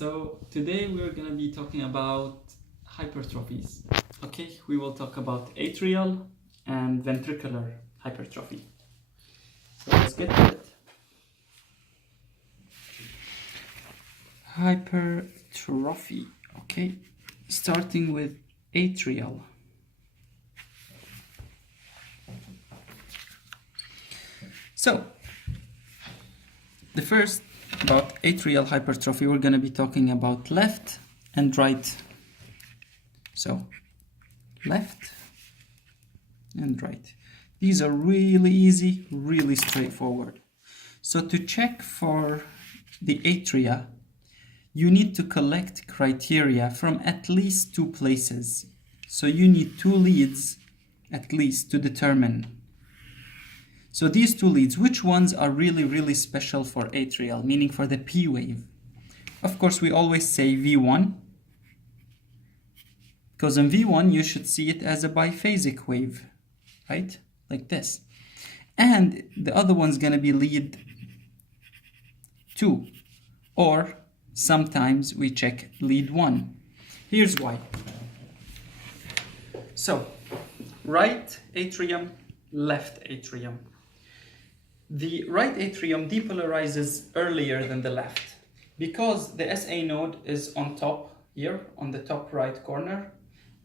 So today we're going to be talking about hypertrophies. Okay, we will talk about atrial and ventricular hypertrophy. So let's get to it. Hypertrophy. Okay, starting with atrial. So the first about atrial hypertrophy, we're going to be talking about left and right. So left and right. These are really easy, really straightforward. So to check for the atria, you need to collect criteria from at least two places. So you need two leads at least to determine. So these two leads, which ones are really special for atrial, meaning for the P wave? Of course, we always say V1, because in V1 you should see it as a biphasic wave, right? Like this. And the other one's going to be lead 2, or sometimes we check lead 1. Here's why. So, right atrium, left atrium. The right atrium depolarizes earlier than the left because the SA node is on top here, on the top right corner,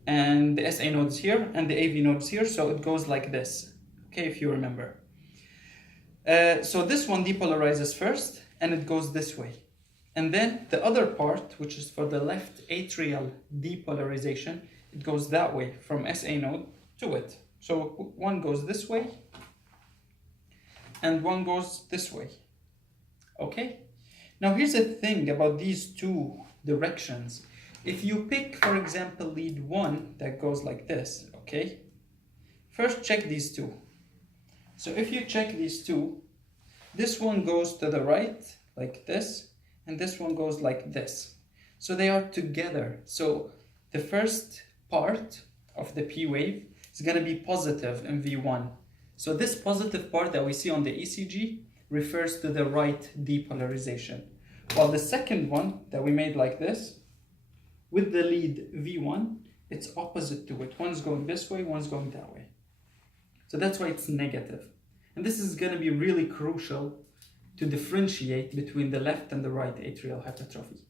and the SA node is here and the AV node is here, so it goes like this, okay, if you remember. So this one depolarizes first and it goes this way. And then the other part, which is for the left atrial depolarization, it goes that way from SA node to it. So one goes this way and one goes this way. Okay? Now here's the thing about these two directions. If you pick, for example, lead 1 that goes like this, okay? First check these two. So if you check these two, this one goes to the right like this, and this one goes like this. So they are together. So the first part of the P wave is going to be positive in V1. So this positive part that we see on the ECG refers to the right depolarization. While the second one that we made like this, with the lead V1, it's opposite to it. One's going this way, one's going that way. So that's why it's negative. And this is going to be really crucial to differentiate between the left and the right atrial hypertrophy.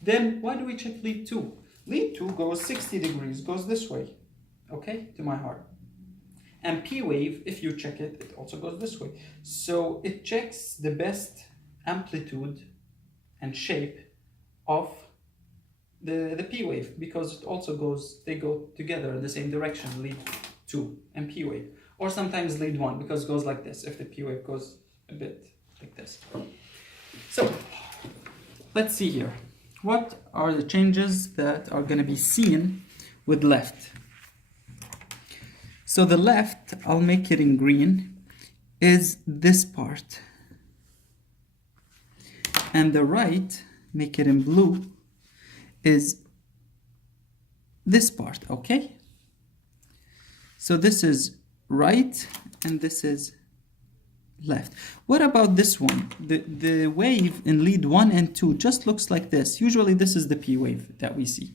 Then why do we check lead 2? Lead 2 goes 60 degrees, goes this way, okay, to my heart. And P wave, if you check it, it also goes this way. So it checks the best amplitude and shape of the P wave, because it also goes, they go together in the same direction, lead 2 and P wave. Or sometimes lead 1, because it goes like this, if the P wave goes a bit like this. So let's see here. What are the changes that are going to be seen with left? So the left, I'll make it in green, is this part. And the right, make it in blue, is this part, okay? So this is right and this is left. What about this one? The wave in lead 1 and 2 just looks like this. Usually this is the P wave that we see.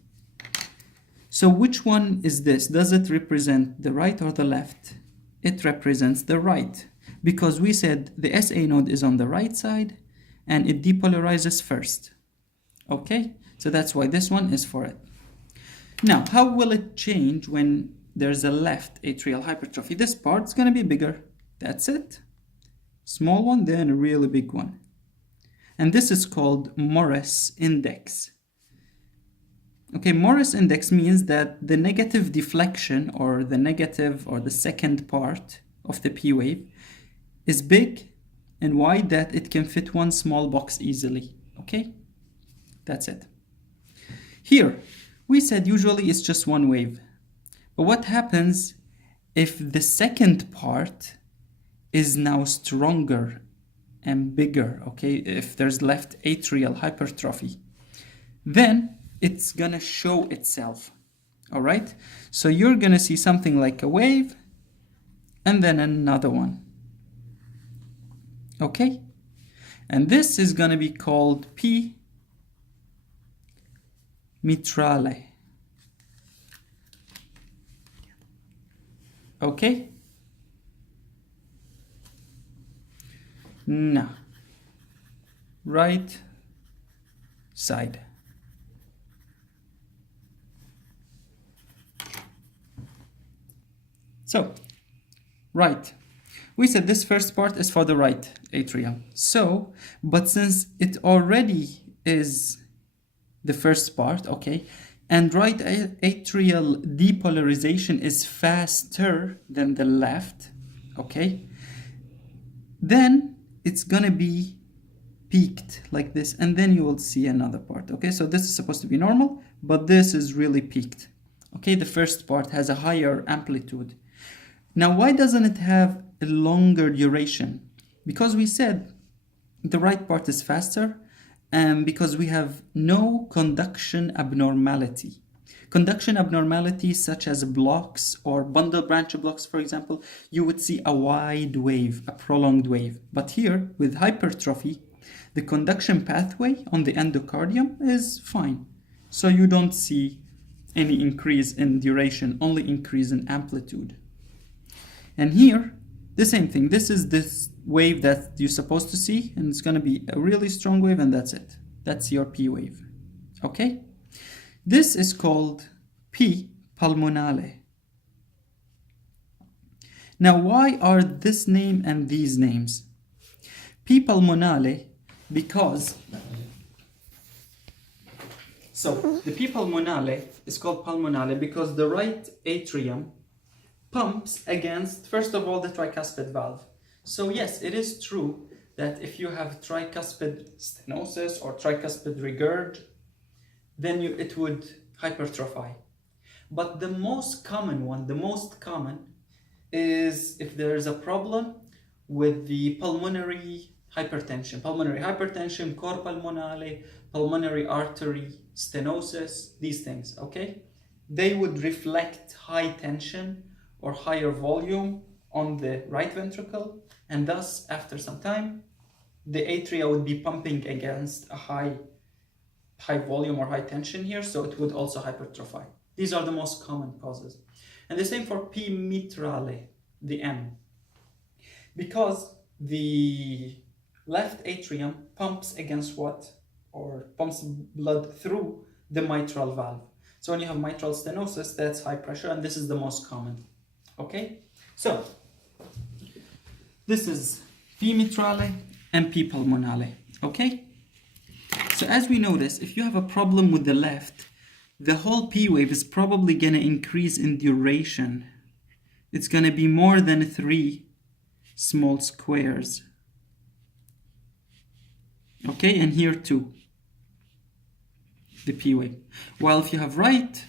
So which one is this? Does it represent the right or the left? It represents the right, because we said the SA node is on the right side and it depolarizes first. Okay? So that's why this one is for it. Now, how will it change when there's a left atrial hypertrophy? This part's going to be bigger. That's it. Small one, then a really big one. And this is called Morris index. Okay, Morris index means that the negative deflection, or the negative or the second part of the P wave, is big and wide that it can fit one small box easily. Okay, that's it. Here, we said usually it's just one wave. But what happens if the second part is now stronger and bigger, okay? If there's left atrial hypertrophy, then it's gonna show itself, all right? So you're gonna see something like a wave and then another one, okay? And this is gonna be called P mitrale. Okay? Now, right side. So, right. We said this first part is for the right atrium. So, but since it already is the first part, okay, and right atrial depolarization is faster than the left, okay, then it's gonna be peaked like this, and then you will see another part, okay? So this is supposed to be normal, but this is really peaked, okay? The first part has a higher amplitude. Now, why doesn't it have a longer duration? Because we said the right part is faster, and because we have no conduction abnormality. Conduction abnormalities such as blocks or bundle branch blocks, for example, you would see a wide wave, a prolonged wave. But here, with hypertrophy, the conduction pathway on the endocardium is fine. So you don't see any increase in duration, only increase in amplitude. And here, the same thing. This is this wave that you're supposed to see, and it's going to be a really strong wave, and that's it. That's your P wave. Okay? This is called P pulmonale. Now, why are this name and these names? P pulmonale because the P pulmonale is called pulmonale because the right atrium pumps against, first of all, the tricuspid valve. So yes, it is true that if you have tricuspid stenosis or tricuspid regurg, then it would hypertrophy. But the most common is if there is a problem with the pulmonary hypertension, cor pulmonale, pulmonary artery stenosis, these things, okay? They would reflect high tension or higher volume on the right ventricle, and thus, after some time, the atria would be pumping against a high volume or high tension here, so it would also hypertrophy. These are the most common causes. And the same for P mitrale, the M. Because the left atrium pumps against what? Or pumps blood through the mitral valve. So when you have mitral stenosis, that's high pressure, and this is the most common. Okay? So, this is P mitrale and P pulmonale. Okay? So as we notice, if you have a problem with the left, the whole P wave is probably going to increase in duration. It's going to be more than 3 small squares. Okay, and here too, the P wave. While if you have right,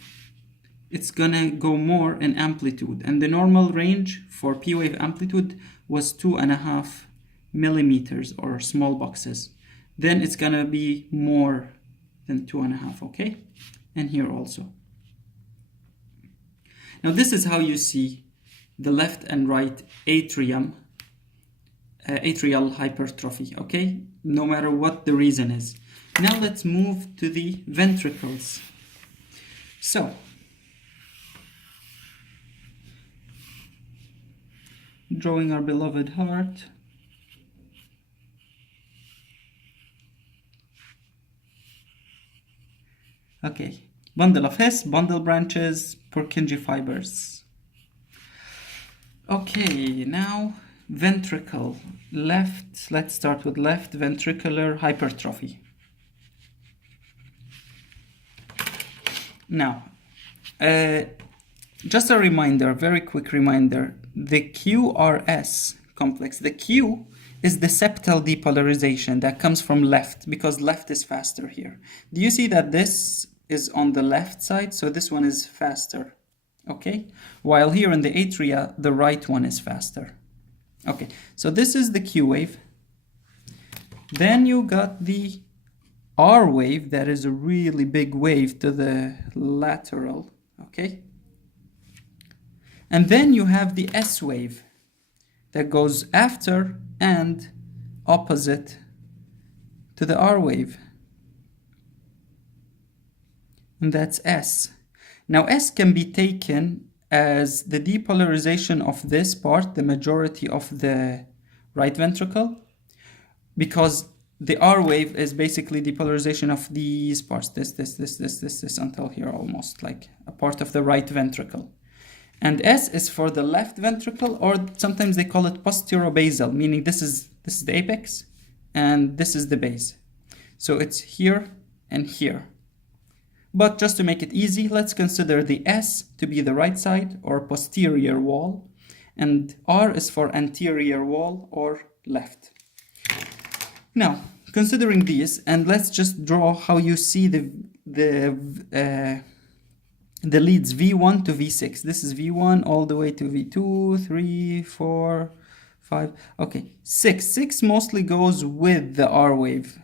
it's going to go more in amplitude. And the normal range for P wave amplitude was 2.5 millimeters or small boxes. Then it's going to be more than 2.5, okay? And here also. Now this is how you see the left and right atrial hypertrophy, okay? No matter what the reason is. Now let's move to the ventricles. So, drawing our beloved heart. Okay, bundle of His, bundle branches, Purkinje fibers. Okay, now ventricle, left, let's start with left ventricular hypertrophy. Now, just a reminder, very quick reminder, the QRS complex, the Q is the septal depolarization that comes from left because left is faster here. Do you see that this is on the left side? So this one is faster, okay? While here in the atria, the right one is faster. Okay, so this is the Q wave. Then you got the R wave, that is a really big wave to the lateral, okay? And then you have the S wave that goes after and opposite to the R wave. and that's S. Now S can be taken as the depolarization of this part, the majority of the right ventricle, because the R wave is basically depolarization of these parts, this, until here, almost like a part of the right ventricle. And S is for the left ventricle, or sometimes they call it posterobasal, meaning this is the apex and this is the base. So it's here and here. But just to make it easy, let's consider the S to be the right side or posterior wall, and R is for anterior wall or left. Now, considering these, and let's just draw how you see the leads V1 to V6. This is V1 all the way to V2, 3, 4, 5, okay, 6. 6 mostly goes with the R wave,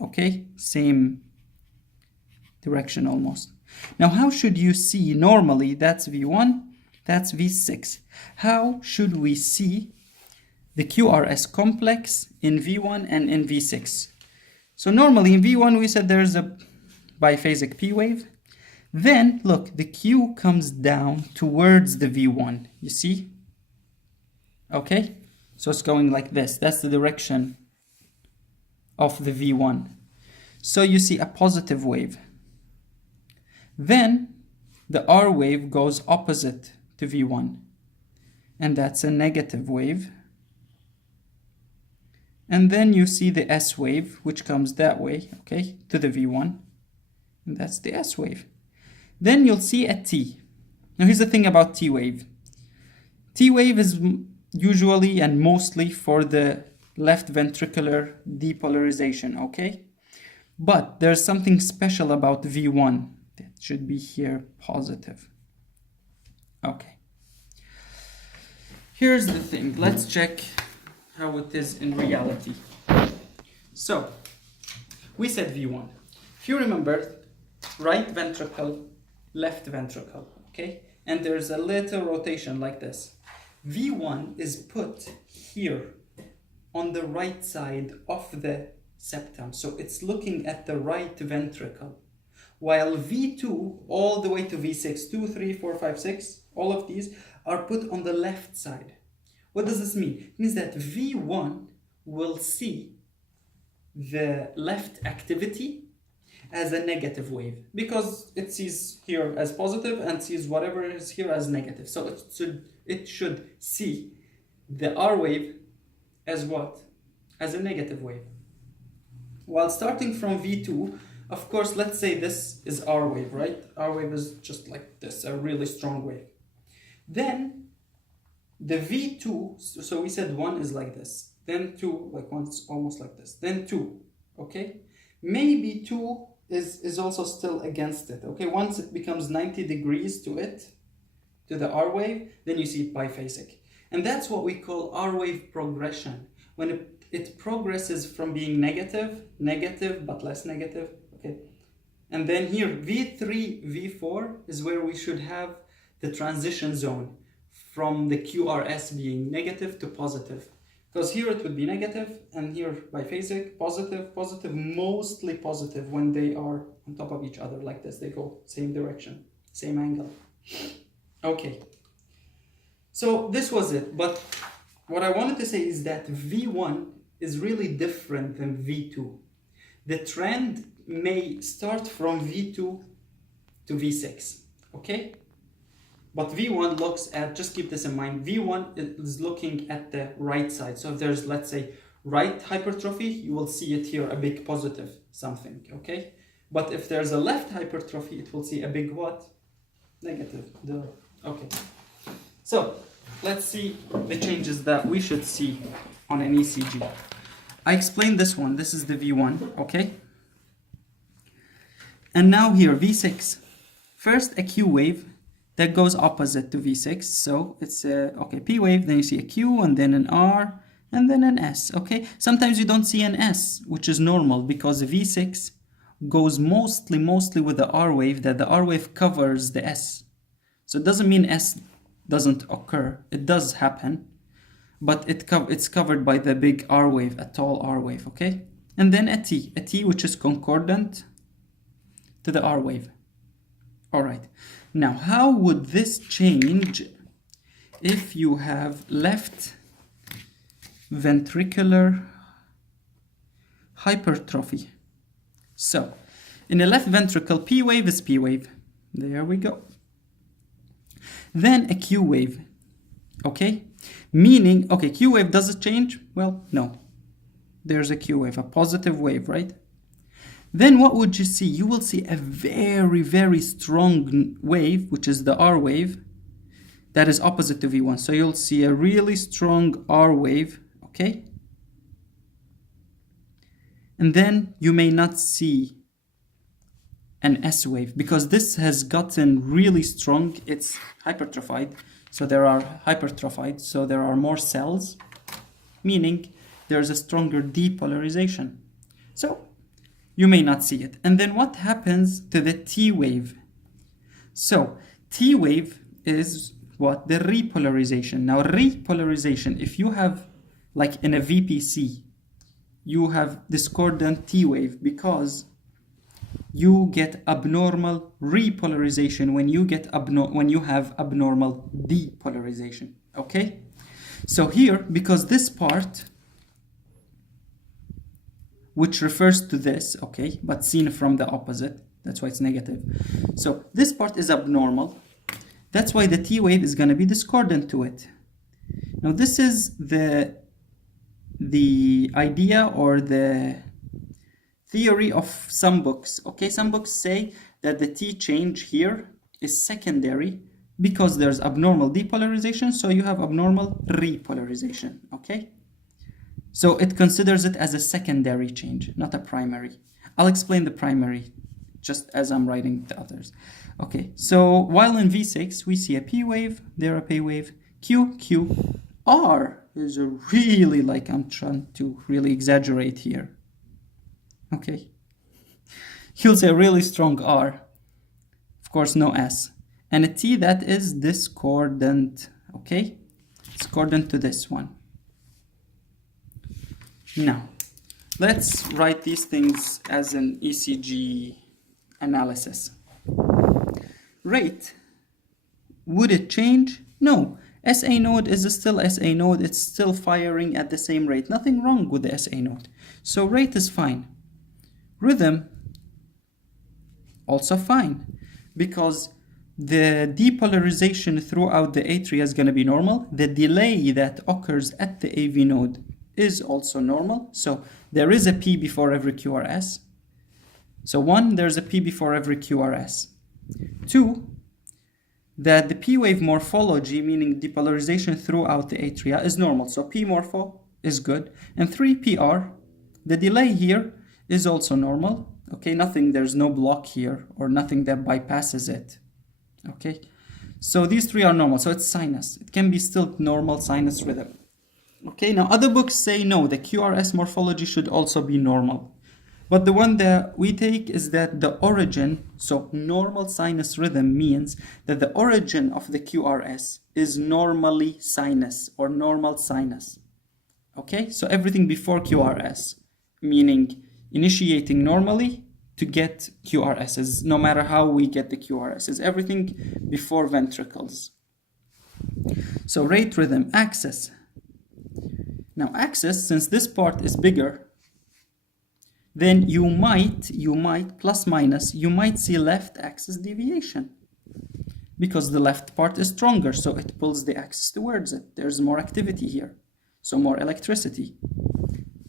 okay? Same direction almost. Now, how should you see? Normally, that's V1, that's V6. How should we see the QRS complex in V1 and in V6? So normally in V1 we said there's a biphasic P wave. Then look, the Q comes down towards the V1, you see? Okay, so it's going like this. That's the direction of the V1. So you see a positive wave. Then the R wave goes opposite to V1, and that's a negative wave. And then you see the S wave, which comes that way, okay, to the V1, and that's the S wave. Then you'll see a T. Now here's the thing about T wave. T wave is usually and mostly for the left ventricular depolarization, okay? But there's something special about V1 that should be here positive. Okay. Here's the thing. Let's check how it is in reality. So, we said V1. If you remember, right ventricle, left ventricle, okay? And there's a little rotation like this. V1 is put here on the right side of the septum. So it's looking at the right ventricle. While V2 all the way to V6, 2, 3, 4, 5, 6, all of these are put on the left side. What does this mean? It means that V1 will see the left activity as a negative wave because it sees here as positive and sees whatever is here as negative. So it should see the R wave as what? As a negative wave. While starting from V2, of course, let's say this is R wave, right? R wave is just like this, a really strong wave. Then the V2, so we said 1 is like this, then 2, like 1's almost like this, then 2, okay? Maybe 2 is also still against it, okay? Once it becomes 90 degrees to it, to the R wave, then you see it biphasic. And that's what we call R wave progression. When it progresses from being negative, but less negative, okay? And then here, V3, V4 is where we should have the transition zone from the QRS being negative to positive. Because here it would be negative, and here biphasic, positive, mostly positive when they are on top of each other like this. They go same direction, same angle. Okay, so this was it. But what I wanted to say is that V1 is really different than V2. The trend may start from V2 to V6, okay? But V1 looks at, just keep this in mind, V1 is looking at the right side. So if there's, let's say, right hypertrophy, you will see it here, a big positive something, okay? But if there's a left hypertrophy, it will see a big what? Negative, okay. So let's see the changes that we should see on an ECG. I explained this one, this is the V1, okay? And now here, V6. First, a Q wave that goes opposite to V6. So it's a, okay, P wave, then you see a Q, and then an R, and then an S, okay? Sometimes you don't see an S, which is normal because V6 goes mostly with the R wave, that the R wave covers the S. So it doesn't mean S doesn't occur. It does happen, but it's covered by the big R wave, a tall R wave, okay? And then a T which is concordant to the R wave. All right. Now, how would this change if you have left ventricular hypertrophy? So, in the left ventricle, P wave is P wave. There we go. Then a Q wave. Okay? Meaning, okay, Q wave, does it change? Well, no. There's a Q wave, a positive wave, right? Then what would you see? You will see a very, very strong wave, which is the R wave, that is opposite to V1. So you'll see a really strong R wave, okay? And then you may not see an S wave because this has gotten really strong. It's hypertrophied, so there are hypertrophied, so there are more cells, meaning there's a stronger depolarization. So you may not see it. And then what happens to the T wave? So T wave is what? The repolarization. Now repolarization, if you have, like in a VPC, you have discordant T wave because you get abnormal repolarization when you have abnormal depolarization. Okay? So here, because this part, which refers to this, okay, but seen from the opposite, that's why it's negative. So this part is abnormal. That's why the T wave is going to be discordant to it. Now this is the idea or the theory of some books. Okay, some books say that the T change here is secondary because there's abnormal depolarization, so you have abnormal repolarization. Okay, so it considers it as a secondary change, not a primary. I'll explain the primary just as I'm writing the others. Okay, so while in V6 we see a P wave, there a P wave, Q, Q, R is a really, like, I'm trying to really exaggerate here. Okay, you'll say a really strong R, of course no S, and a T that is discordant. Okay, discordant to this one. Now let's write these things as an ECG analysis. Rate, would it change? No. SA node is still SA node, it's still firing at the same rate. Nothing wrong with the SA node, so rate is fine. Rhythm, also fine, because the depolarization throughout the atria is going to be normal. The delay that occurs at the AV node is also normal. So there is a P before every QRS. So 1, there's a P before every QRS. 2, that the P wave morphology, meaning depolarization throughout the atria, is normal. So P morpho is good. And 3, PR, the delay here is also normal. Okay, nothing, there's no block here or nothing that bypasses it. Okay, so these 3 are normal. So it's sinus. It can be still normal sinus rhythm. Okay, now other books say no, the QRS morphology should also be normal. But the one that we take is that the origin, so normal sinus rhythm means that the origin of the QRS is normally sinus or normal sinus. Okay, so everything before QRS, meaning initiating normally to get QRSs, no matter how we get the QRSs, everything before ventricles. So rate, rhythm, axis. Now axis, since this part is bigger, then you might plus minus, you might see left axis deviation because the left part is stronger, so it pulls the axis towards it. There's more activity here, so more electricity.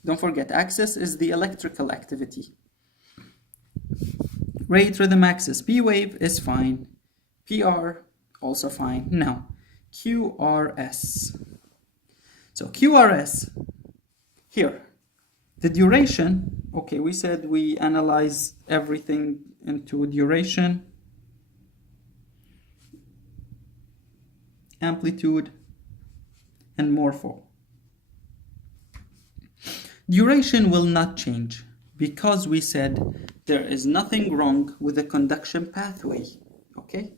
Don't forget, axis is the electrical activity. Rate, rhythm, axis. P wave is fine. PR also fine. Now QRS. So QRS here, the duration. Okay, we said we analyze everything into duration, amplitude, and morpho. Duration will not change because we said there is nothing wrong with the conduction pathway. Okay,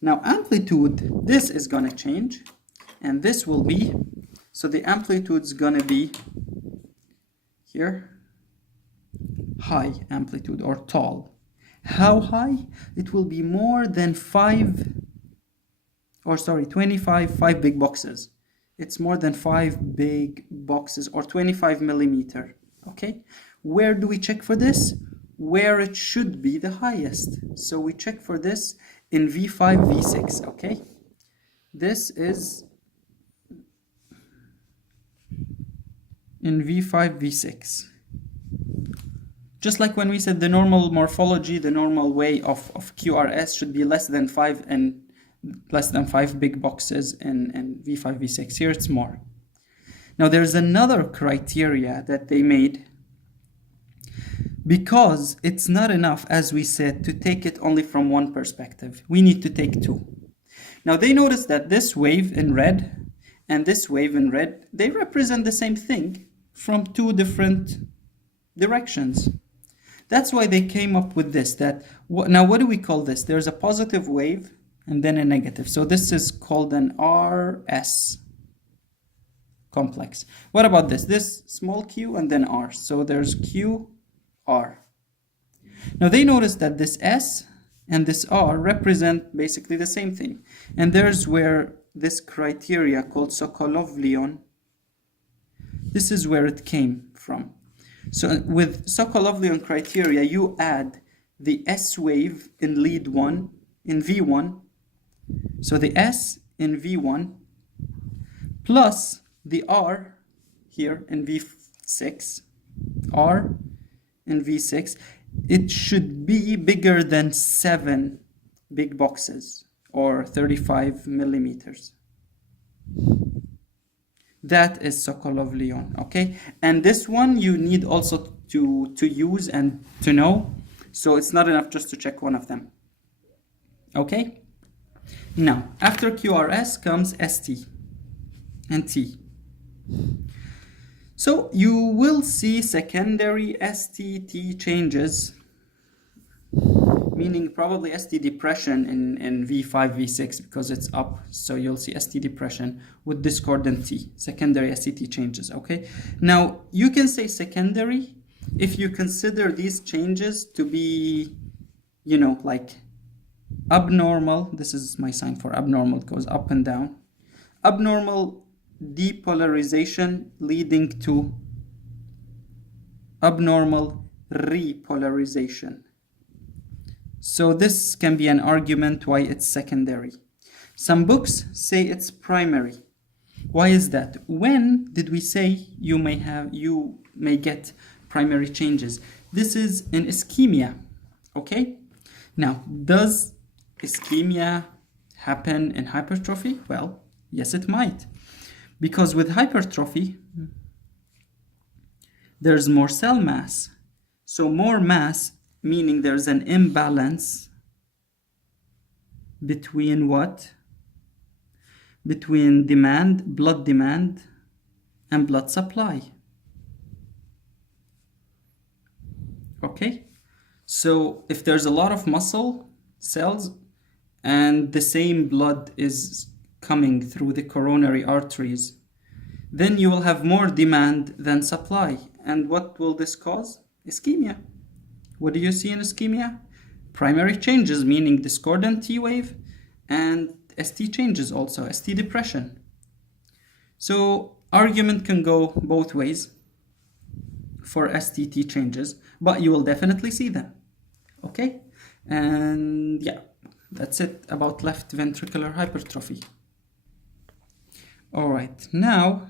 now amplitude, this is going to change, and this will be, so the amplitude is going to be here, high amplitude or tall. How high? It will be more than 5 big boxes. It's more than 5 big boxes, or 25 millimeter, okay? Where do we check for this? Where it should be the highest. So we check for this in V5, V6, okay? This is in V5, V6. Just like when we said the normal morphology, the normal way of QRS should be less than 5 big boxes in V5, V6. Here it's more. Now there's another criteria that they made, because it's not enough, as we said, to take it only from one perspective. We need to take two. Now they noticed that this wave in red and this wave in red, they represent the same thing from two different directions. That's why they came up with this. Now what do we call this? There's a positive wave and then a negative. So this is called an RS complex. What about this? This small q and then R. So there's Q, R. Now they noticed that this S and this R represent basically the same thing. And there's where this criteria called Sokolovleon, this is where it came from. So with Sokolovleon criteria, you add the S wave in lead 1 in V1. So the S in V1 plus the R here in V6, R in V6, it should be bigger than 7 big boxes, or 35 millimeters. That is Sokolovleon, okay? And this one you need also to use and to know. So it's not enough just to check one of them. Okay? Now, after QRS comes ST and T. So you will see secondary ST-T changes, meaning probably ST depression in V5, V6, because it's up. So you'll see ST depression with discordant T, secondary ST changes, okay? Now, you can say secondary if you consider these changes to be, you know, like abnormal. This is my sign for abnormal, it goes up and down. Abnormal depolarization leading to abnormal repolarization. So this can be an argument why it's secondary. Some books say it's primary. Why is that? When did we say you may get primary changes? This is in ischemia, okay? Now, does ischemia happen in hypertrophy? Well, yes, it might. Because with hypertrophy, there's more cell mass. So more mass, meaning there's an imbalance between what? Between demand, blood demand, and blood supply. Okay? So if there's a lot of muscle cells and the same blood is coming through the coronary arteries, then you will have more demand than supply. And what will this cause? Ischemia. What do you see in ischemia? Primary changes, meaning discordant T wave, and ST changes also, ST depression. So argument can go both ways for STT changes, but you will definitely see them. Okay? And yeah, that's it about left ventricular hypertrophy. All right, now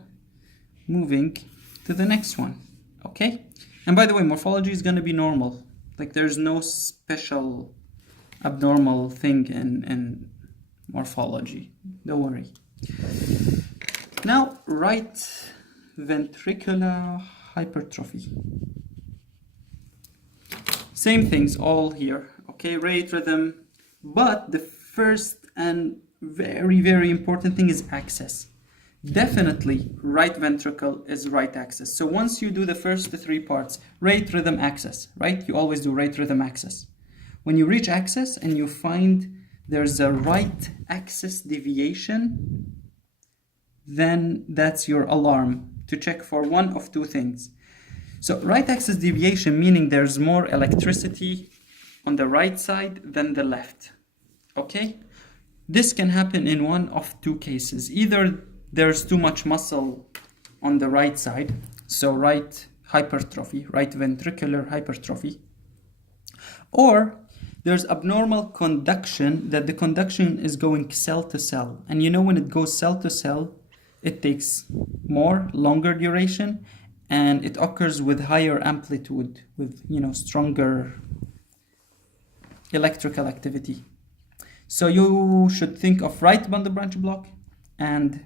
moving to the next one. Okay? And by the way, morphology is going to be normal. Like there's no special abnormal thing in morphology. Don't worry. Now, right ventricular hypertrophy. Same things all here. Okay, rate rhythm. But the first and very, very important thing is axis. Definitely right ventricle is right axis. So once you do the first three parts, rate, rhythm, axis, right? You always do rate, rhythm, axis. When you reach axis and you find there's a right axis deviation, then that's your alarm to check for one of two things. So right axis deviation, meaning there's more electricity on the right side than the left. Okay? This can happen in one of two cases. Either there's too much muscle on the right side, so right hypertrophy, right ventricular hypertrophy, or there's abnormal conduction, that the conduction is going cell to cell. And you know, when it goes cell to cell, it takes longer duration, and it occurs with higher amplitude, with, you know, stronger electrical activity. So you should think of right bundle branch block and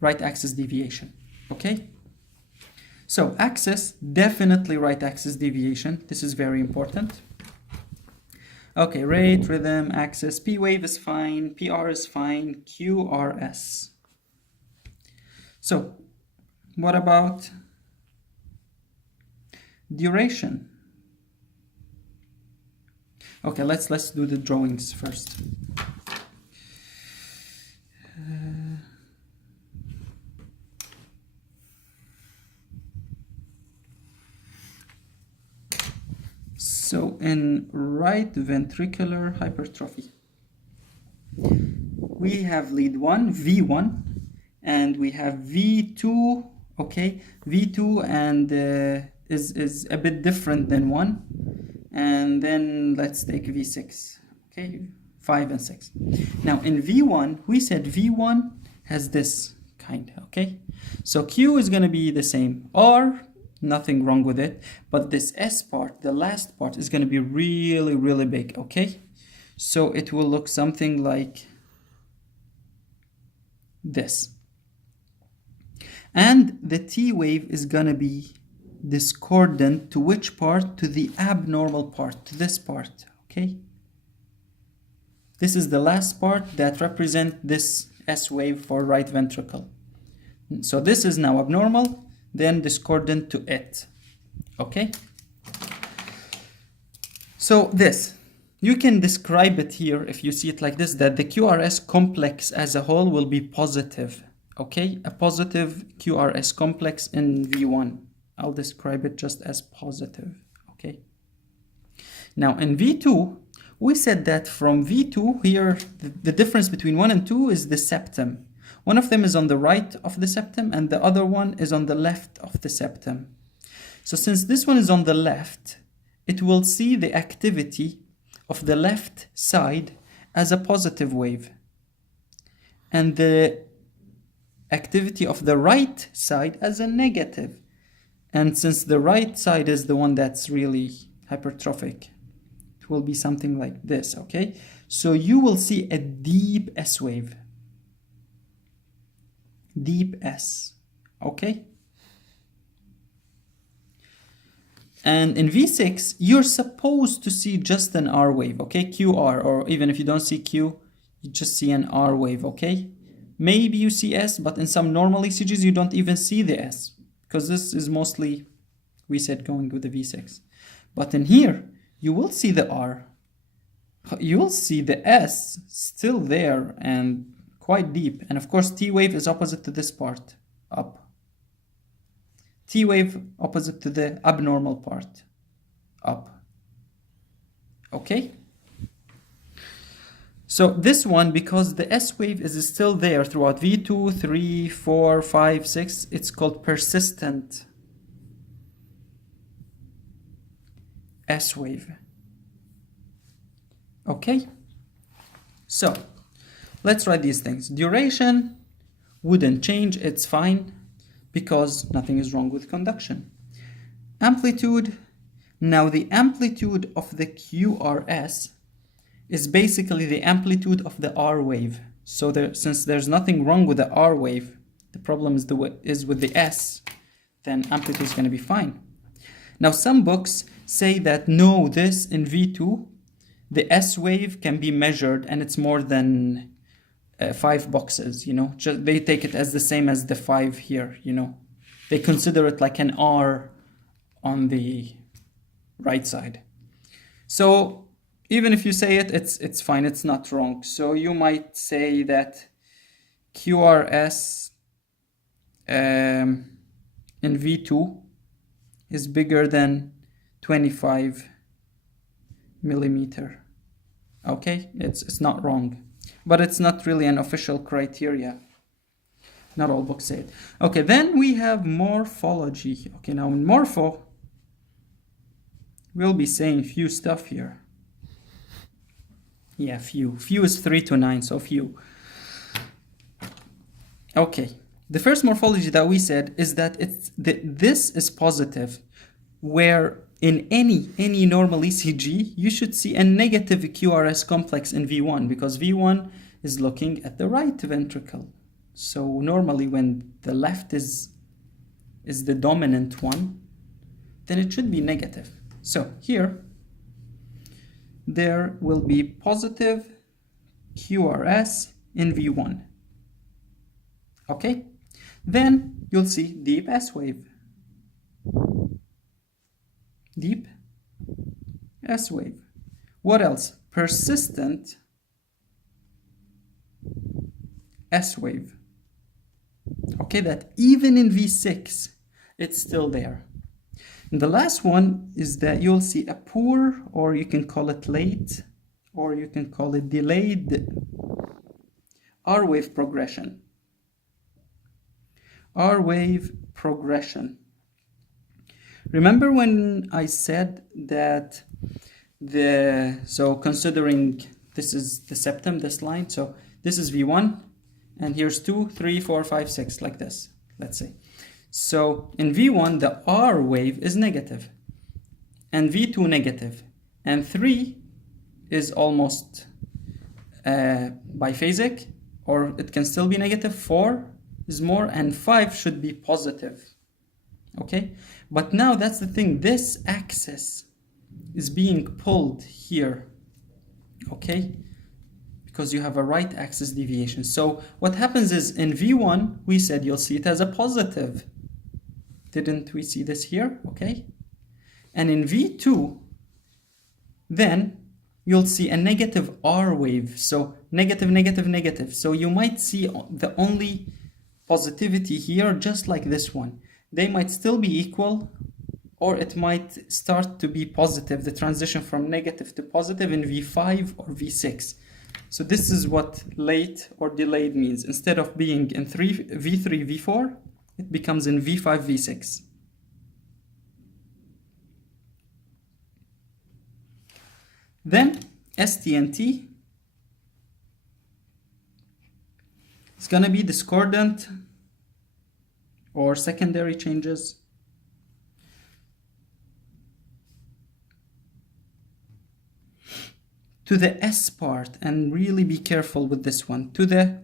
right axis deviation. Okay? So axis, definitely right axis deviation. This is very important. Okay, rate, rhythm, axis, P wave is fine, PR is fine, QRS. So, what about duration? Okay, let's do the drawings first. So in right ventricular hypertrophy, we have lead 1, V1, and we have V2, okay? V2 and is a bit different than 1. And then let's take V6, okay? 5 and 6. Now in V1, we said V1 has this kind, okay? So Q is gonna be the same, R, nothing wrong with it, but this S part, the last part, is going to be really, really big, okay? So it will look something like this. And the T wave is going to be discordant to which part? To the abnormal part, to this part, okay? This is the last part that represents this S wave for right ventricle. So this is now abnormal, then discordant to it. Okay? So this, you can describe it here, if you see it like this, that the QRS complex as a whole will be positive. Okay? A positive QRS complex in V1. I'll describe it just as positive. Okay? Now in V2, we said that from V2 here, the difference between 1 and 2 is the septum. One of them is on the right of the septum and the other one is on the left of the septum. So since this one is on the left, it will see the activity of the left side as a positive wave, and the activity of the right side as a negative. And since the right side is the one that's really hypertrophic, it will be something like this, okay? So you will see a deep S wave. Deep S, okay? And in V6, you're supposed to see just an R wave, okay? QR, or even if you don't see Q, you just see an R wave, okay? Maybe you see S, but in some normal ECGs, you don't even see the S, because this is mostly, we said, going with the V6. But in here, you will see the R. You will see the S still there and quite deep. And of course, T wave is opposite to this part, up. T wave opposite to the abnormal part, up. Okay? So this one, because the S wave is still there throughout V2, 3, 4, 5, 6, it's called persistent S wave. Okay? So, let's write these things. Duration wouldn't change, it's fine, because nothing is wrong with conduction. Amplitude, now the amplitude of the QRS is basically the amplitude of the R wave. So since there's nothing wrong with the R wave, the problem is with the S, then amplitude is going to be fine. Now some books say that no, this in V2, the S wave can be measured and it's more than 5 boxes, you know. They take it as the same as the 5 here, you know. They consider it like an R on the right side. So even if you say it, it's fine, it's not wrong. So you might say that QRS in V2 is bigger than 25 millimeter. Okay, it's not wrong, but it's not really an official criteria. Not all books say it. Okay, then we have morphology. Okay, now in morpho, we'll be saying few stuff here. Yeah, few. Few is 3 to 9, so few. Okay, the first morphology that we said is that this is positive, where in any normal ECG, you should see a negative QRS complex in V1, because V1 is looking at the right ventricle. So normally when the left is the dominant one, then it should be negative. So here, there will be positive QRS in V1. Okay? Then you'll see deep S wave. Deep S wave. What else? Persistent S wave. Okay, that even in V6, it's still there. And the last one is that you'll see a poor, or you can call it late, or you can call it delayed R wave progression. R wave progression. Remember when I said that so considering this is the septum, this line, so this is V1, and here's 2, 3, 4, 5, 6, like this, let's say. So in V1, the R wave is negative, and V2 negative, and 3 is almost biphasic, or it can still be negative, 4 is more, and 5 should be positive. Okay, but now that's the thing, this axis is being pulled here, okay, because you have a right axis deviation. So what happens is in V1, we said you'll see it as a positive. Didn't we see this here? Okay, and in V2, then you'll see a negative R wave, so negative, negative, negative. So you might see the only positivity here, just like this one. They might still be equal, or it might start to be positive, the transition from negative to positive in V5 or V6. So this is what late or delayed means. Instead of being in V3, V4, it becomes in V5, V6. Then STNT is going to be discordant or secondary changes to the S part, and really be careful with this one, to the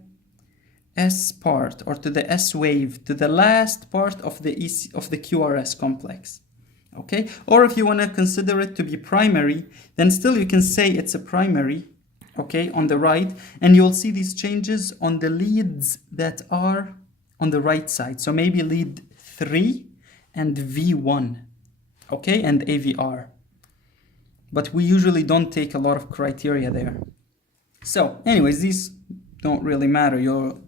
S part or to the S wave, to the last part of the QRS complex. Okay, or if you want to consider it to be primary, then still you can say it's a primary, okay, on the right, and you'll see these changes on the leads that are on the right side. So maybe lead 3 and V1, okay, and AVR. But we usually don't take a lot of criteria there. So anyways, these don't really matter.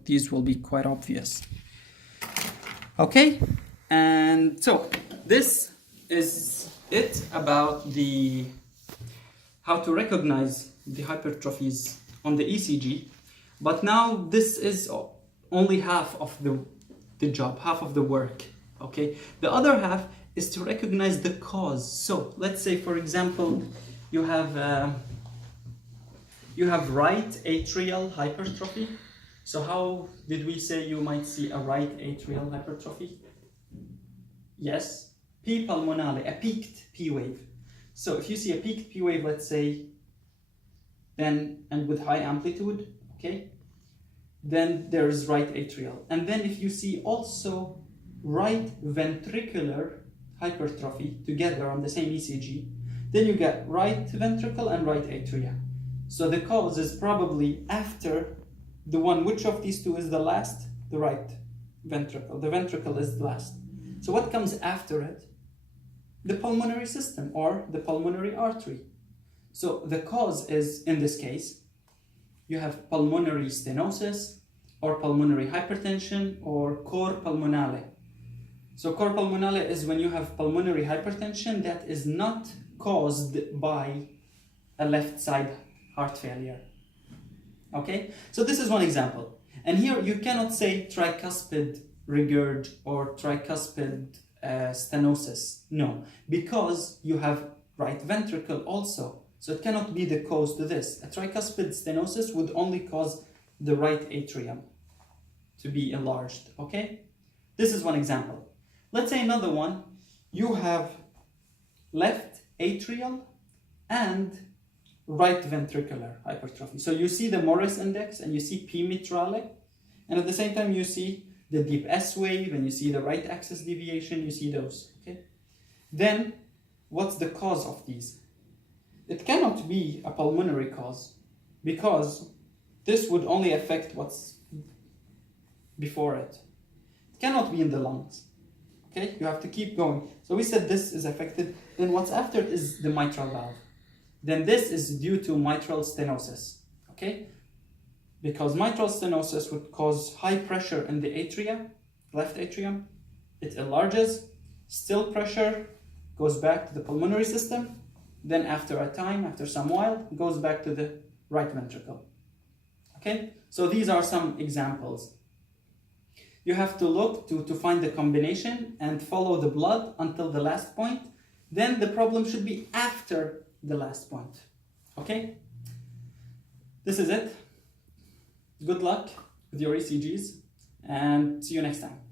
These will be quite obvious. Okay, and so this is it about how to recognize the hypertrophies on the ECG. But now this is only half of the job, half of the work. Okay, the other half is to recognize the cause. So let's say, for example, you have right atrial hypertrophy. So how did we say you might see a right atrial hypertrophy? Yes, P pulmonale, a peaked P wave. So if you see a peaked P wave, let's say, then, and with high amplitude, okay, then there is right atrial. And then if you see also right ventricular hypertrophy together on the same ECG, then you get right ventricle and right atria. So the cause is probably after the one, which of these two is the last? The right ventricle. The ventricle is the last. So what comes after it? The pulmonary system or the pulmonary artery. So the cause is, in this case, you have pulmonary stenosis or pulmonary hypertension or cor pulmonale. So cor pulmonale is when you have pulmonary hypertension that is not caused by a left side heart failure. Okay, so this is one example. And here you cannot say tricuspid regurg or tricuspid stenosis. No, because you have right ventricle also. So it cannot be the cause to this. A tricuspid stenosis would only cause the right atrium to be enlarged. Okay, this is one example. Let's say another one. You have left atrial and right ventricular hypertrophy. So you see the Morris index and you see P mitrale, and at the same time you see the deep S wave and you see the right axis deviation, you see those. Okay. Then what's the cause of these? It cannot be a pulmonary cause because this would only affect what's before it. It cannot be in the lungs. Okay, you have to keep going. So we said this is affected. Then what's after it is the mitral valve. Then this is due to mitral stenosis. Okay, because mitral stenosis would cause high pressure in the atria, left atrium. It enlarges, still pressure goes back to the pulmonary system. Then after a time, after some while, it goes back to the right ventricle. Okay, so these are some examples. You have to look to find the combination and follow the blood until the last point. Then the problem should be after the last point. Okay? This is it. Good luck with your ECGs and see you next time.